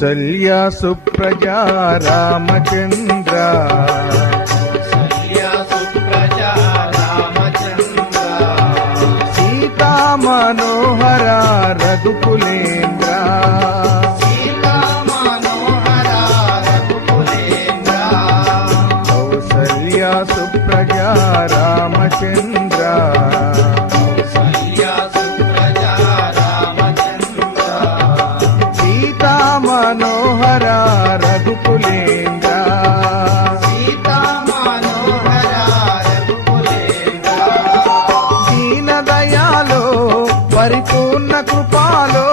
కౌసల్య సుప్రజా రామచంద్ర సీతా మనోహర రఘుకులేంద్ర కౌసల్య సుప్రజా రామచంద్ర సీతా మనోహర రఘుకులేంద్ర దీన దయాలో పరిపూర్ణ కృపాలో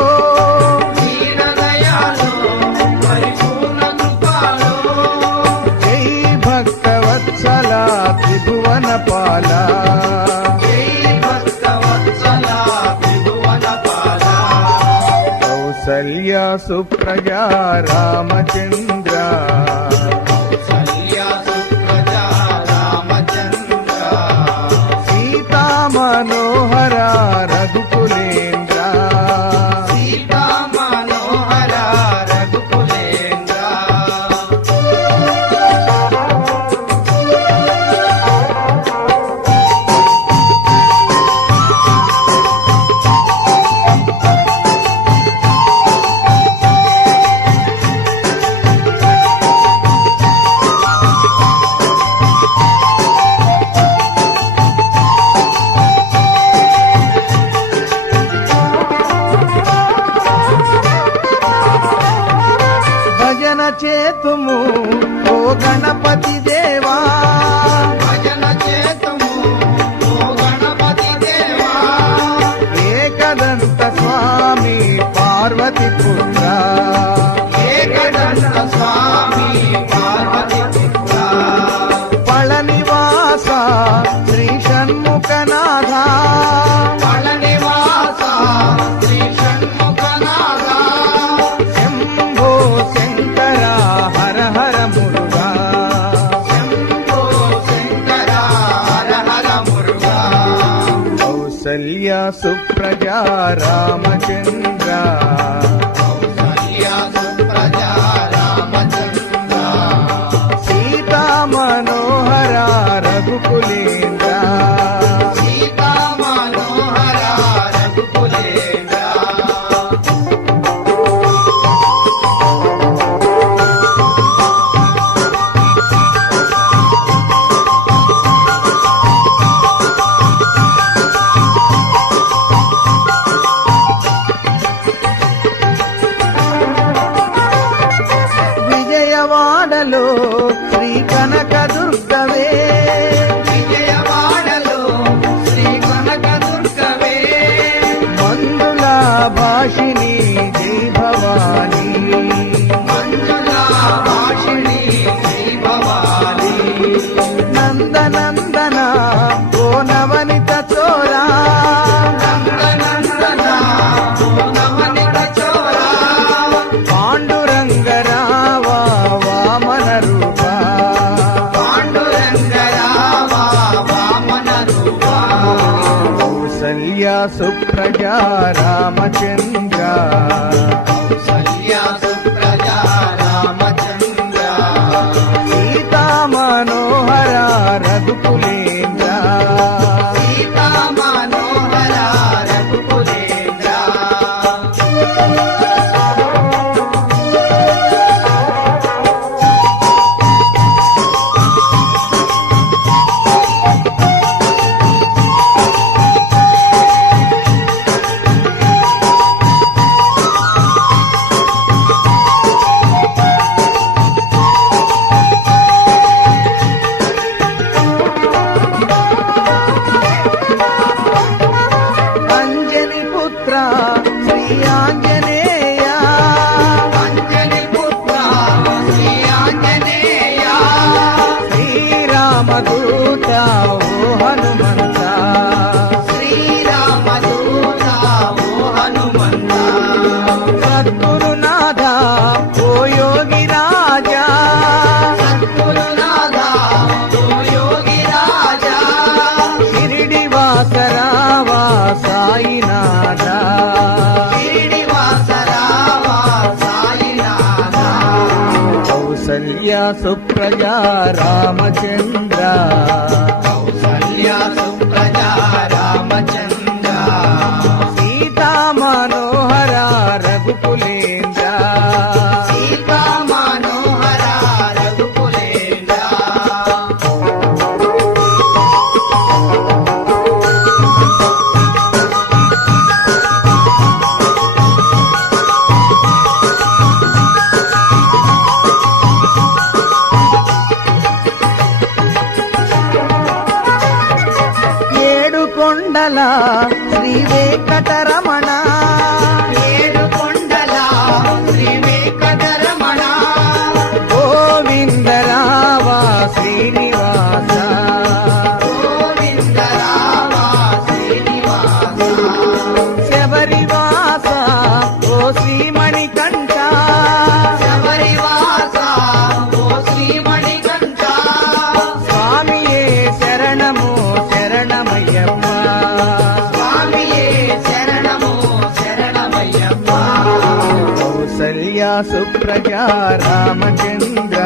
జై భక్తవత్సల త్రిభువన పాల కౌసల్య సుప్రజా రామచంద్ర సీతా మనోహర రఘుకులేంద్ర భజన చేతుము ఓ గణపతి దేవా ఏకదంత స్వామి పార్వతి పుత్ర పళనివాస శ్రీ షణ్ముఖనాథ శంభో శంకర హర హర మురుగా కౌసల్య సుప్రజా రామచంద్ర సీతా మనోహర రఘుకులేంద్ర విజయవాడలో శ్రీ కనక దుర్గవే మందుల భాషిణి జై భవానీ నందనందన ఓ నవనిత చోరా పాండురంగరావా వామన రూపా కౌసల్య సుప్రజా రామచంద్ర సీతా మనోహర రఘుకులేంద్ర అంజని పుత్ర శ్రీ ఆంజనేయ శ్రీరామదూత ఓ హనుమంత సద్గురునాథ ఓ యోగి రాజా షిరిడి వాసరావా సాయినాథ సుప్రజా రామచంద్ర కౌసల్య సుప్రజ రామచంద్ర సీతా మనోహర రఘుకులేంద్ర సీతా మనోహర రఘుకులేంద్ర ఏడు కొండల శ్రీ వెంకటరమణ ఏడు కొండల శ్రీ వెంకటరమణ గోవిందరావ శ్రీనివాస గోవింద రామ శ్రీనివాస శబరివాస ఓ శ్రీమణికంఠ శబరివాస ఓ శ్రీమణికంఠ స్వామియే శరణము శరణమయ్యప్ప స్వామియే శరణము శరణమయ్యప్ప కౌసల్య సుప్రజా రామచంద్ర